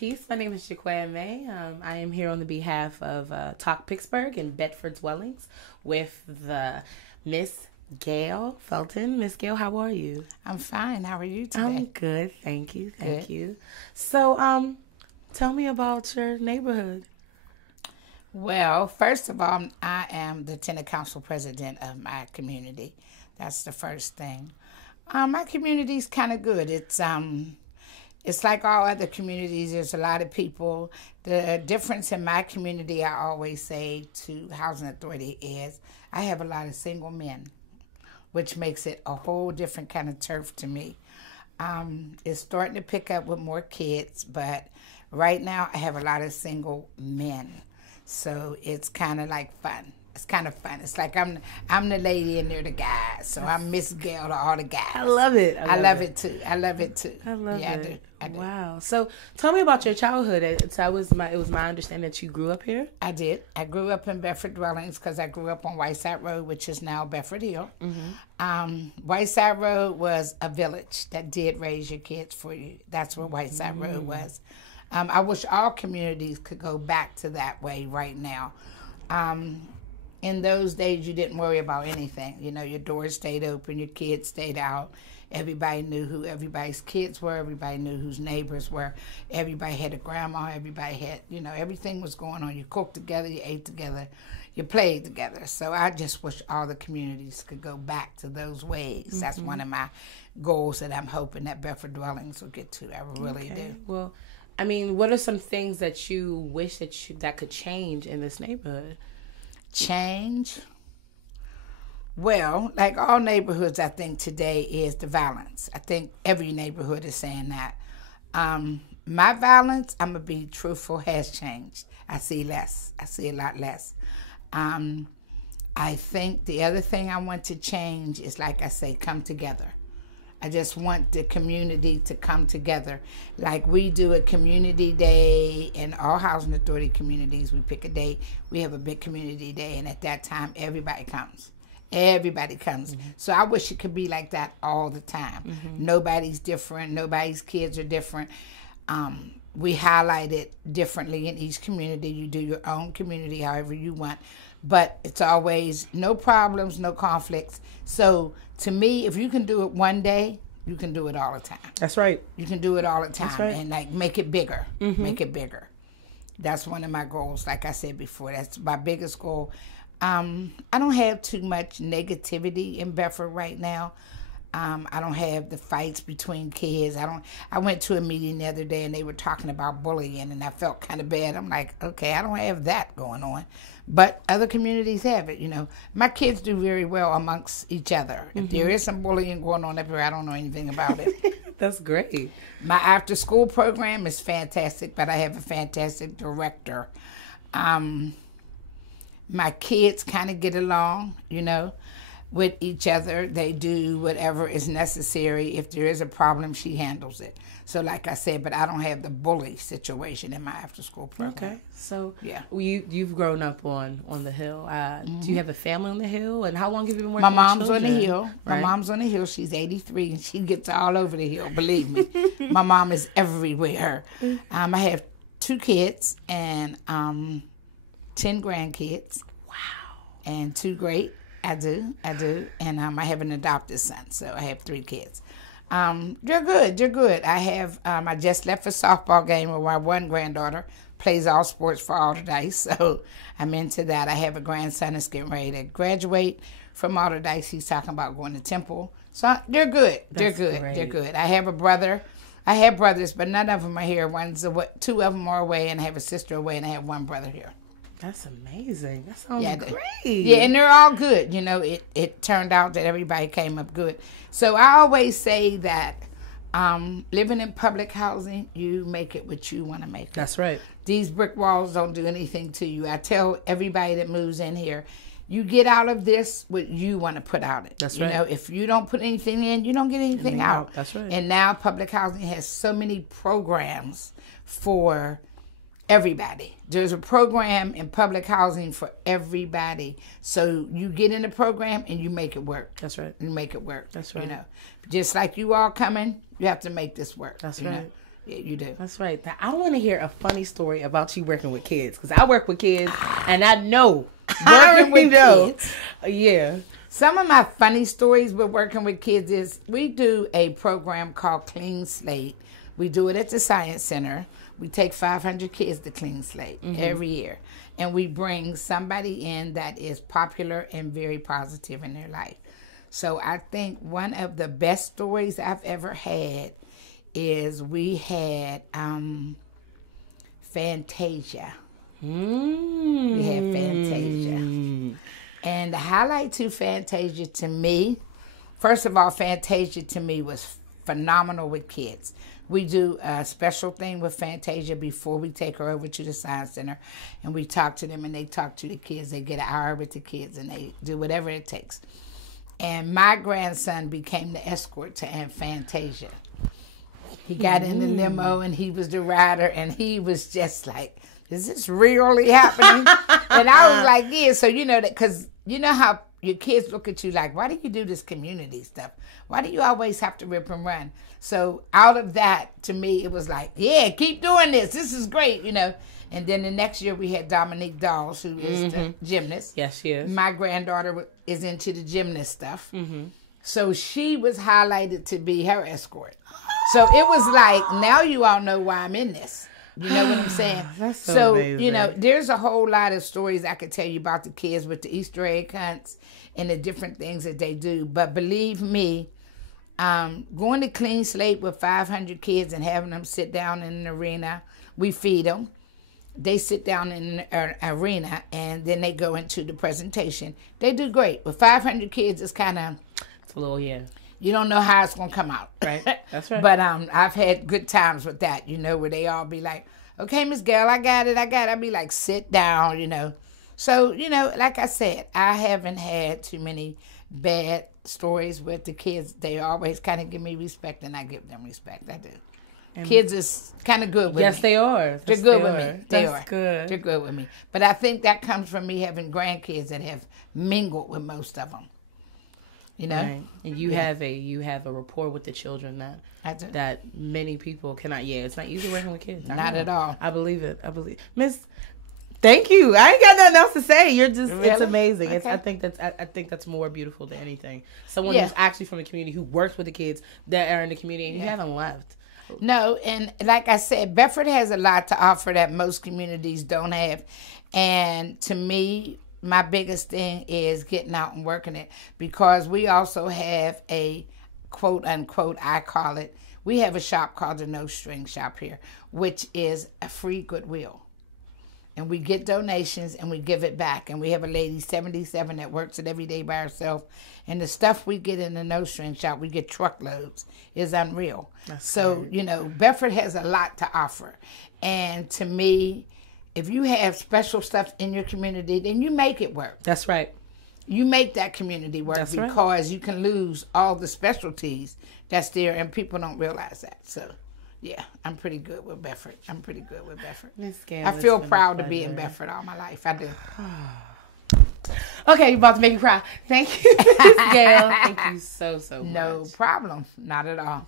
Peace. My name is Jacquea May. I am here on the behalf of Talk Pittsburgh and Bedford Dwellings with the Miss Gail Felton. Miss Gail, how are you? I'm fine. How are you today? I'm good. Thank you. Thank you. So, tell me about your neighborhood. Well, first of all, I am the tenant council president of my community. That's the first thing. My community's kind of good. It's like all other communities. There's a lot of people. The difference in my community, I always say to Housing Authority, is I have a lot of single men, which makes it a whole different kind of turf to me. It's starting to pick up with more kids, but right now I have a lot of single men. So it's kind of like fun. It's kind of fun. It's like I'm the lady and they're the guys. So I'm Miss Gail to all the guys. I love it. I love it too. I love it too. I love it. I do. Wow. So tell me about your childhood. It was my understanding that you grew up here. I did. I grew up in Bedford Dwellings because I grew up on Whiteside Road, which is now Bedford Hill. Mm-hmm. Whiteside Road was a village that did raise your kids for you. That's what Whiteside Road was. I wish all communities could go back to that way right now. In those days, you didn't worry about anything. You know, your doors stayed open, your kids stayed out. Everybody knew who everybody's kids were. Everybody knew whose neighbors were. Everybody had a grandma. Everybody had, everything was going on. You cooked together, you ate together, you played together. So I just wish all the communities could go back to those ways. Mm-hmm. That's one of my goals that I'm hoping that Bedford Dwellings will get to. I really do. Well, I mean, what are some things that you wish that could change in this neighborhood? Change? Well, like all neighborhoods, I think today is the violence. I think every neighborhood is saying that. My violence, I'm going to be truthful, has changed. I see less. I see a lot less. I think the other thing I want to change is, like I say, come together. I just want the community to come together. Like we do a community day in all housing authority communities. We pick a day. We have a big community day, and at that time, everybody comes. Everybody comes. Mm-hmm. So I wish it could be like that all the time. Mm-hmm. Nobody's different. Nobody's kids are different. We highlight it differently in each community. You do your own community however you want. But it's always no problems, no conflicts. So to me, if you can do it one day, you can do it all the time. That's right. You can do it all the time. That's right. And like make it bigger. Mm-hmm. Make it bigger. That's one of my goals. Like I said before, that's my biggest goal. I don't have too much negativity in Bedford right now. I don't have the fights between kids. I went to a meeting the other day and they were talking about bullying and I felt kind of bad. I'm like, okay, I don't have that going on. But other communities have it, My kids do very well amongst each other. Mm-hmm. If there is some bullying going on up here, I don't know anything about it. That's great. My after school program is fantastic, but I have a fantastic director. My kids kind of get along, with each other. They do whatever is necessary. If there is a problem, she handles it. So like I said, but I don't have the bully situation in my after school program. Okay. So yeah. You've grown up on the Hill. Do you have a family on the Hill? And how long have you been working with children? My mom's on the Hill. Right? My mom's on the Hill. She's 83 and she gets all over the Hill, believe me. My mom is everywhere. I have 2 kids and 10 grandkids. Wow. And 2 great. I do, and I have an adopted son, so I have 3 kids. They're good. I just left a softball game where my one granddaughter plays all sports for Alderdice, so I'm into that. I have a grandson that's getting ready to graduate from Alderdice. He's talking about going to Temple, so they're good. They're good. They're good. I have a brother. I have brothers, but none of them are here. 2 of them are away, and I have a sister away, and I have one brother here. That's amazing. That sounds great. Yeah, and they're all good. It turned out that everybody came up good. So I always say that living in public housing, you make it what you want to make it. That's right. These brick walls don't do anything to you. I tell everybody that moves in here, you get out of this what you want to put out. That's right. If you don't put anything in, you don't get anything out. That's right. And now public housing has so many programs for everybody. There's a program in public housing for everybody. So you get in the program and you make it work. That's right. You make it work. That's right. Just like you all coming, you have to make this work. That's right. Yeah, you do. That's right. Now, I want to hear a funny story about you working with kids, because I work with kids, and I know Working with kids. Yeah. Some of my funny stories with working with kids is we do a program called Clean Slate. We do it at the Science Center. We take 500 kids to Clean Slate every year. And we bring somebody in that is popular and very positive in their life. So I think one of the best stories I've ever had is we had Fantasia. We had Fantasia. And the highlight to Fantasia to me, first of all, Fantasia to me was phenomenal with kids. We do a special thing with Fantasia before we take her over to the Science Center, and we talk to them and they talk to the kids. They get an hour with the kids and they do whatever it takes. And my grandson became the escort to Aunt Fantasia. He got in the limo and he was the rider, and he was just like, is this really happening? And I was like, yeah. So, you know, that because you know how your kids look at you like, why do you do this community stuff? Why do you always have to rip and run? So out of that, to me, it was like, yeah, keep doing this. This is great, you know. And then the next year we had Dominique Dawes, who is the gymnast. Yes, she is. My granddaughter is into the gymnast stuff. So she was highlighted to be her escort. So it was like, now you all know why I'm in this. You know what I'm saying? That's so amazing. You know, there's a whole lot of stories I could tell you about the kids with the Easter egg hunts and the different things that they do. But believe me, going to Clean Slate with 500 kids and having them sit down in an arena, we feed them. They sit down in an arena and then they go into the presentation. They do great. With 500 kids, it's kind of... It's a little, yeah. You don't know how it's going to come out, right? That's right. But I've had good times with that, you know, where they all be like, okay, Miss Gail, I got it. I'd be like, sit down, you know. So, you know, like I said, I haven't had too many bad stories with the kids. They always kind of give me respect, and I give them respect. I do. And kids is kind of good with me. Yes, they are. They're good with me. They are. Good. They're good with me. But I think that comes from me having grandkids that have mingled with most of them. You know, right. And you have a rapport with the children that many people cannot. Yeah, it's not easy working with kids. Not at all. I believe it. Miss. Thank you. I ain't got nothing else to say. You're just really? It's amazing. Okay. I think that's more beautiful than anything. Someone who's actually from the community, who works with the kids that are in the community, and you haven't left. No, and like I said, Bedford has a lot to offer that most communities don't have, and to me, my biggest thing is getting out and working it, because we also have a quote unquote, I call it, we have a shop called the No String Shop here, which is a free Goodwill. And we get donations and we give it back. And we have a lady, 77, that works it every day by herself. And the stuff we get in the No String Shop, we get truckloads, is unreal. So, great. You know, Bedford has a lot to offer. And to me, if you have special stuff in your community, then you make it work. That's right. You make that community work. That's because right. You can lose all the specialties that's there, and people don't realize that. So, yeah, I'm pretty good with Bedford. Miss Gail, I feel proud to be in Bedford all my life. I do. Okay, you're about to make me cry. Thank you, Miss Gail. Thank you so much. No problem. Not at all.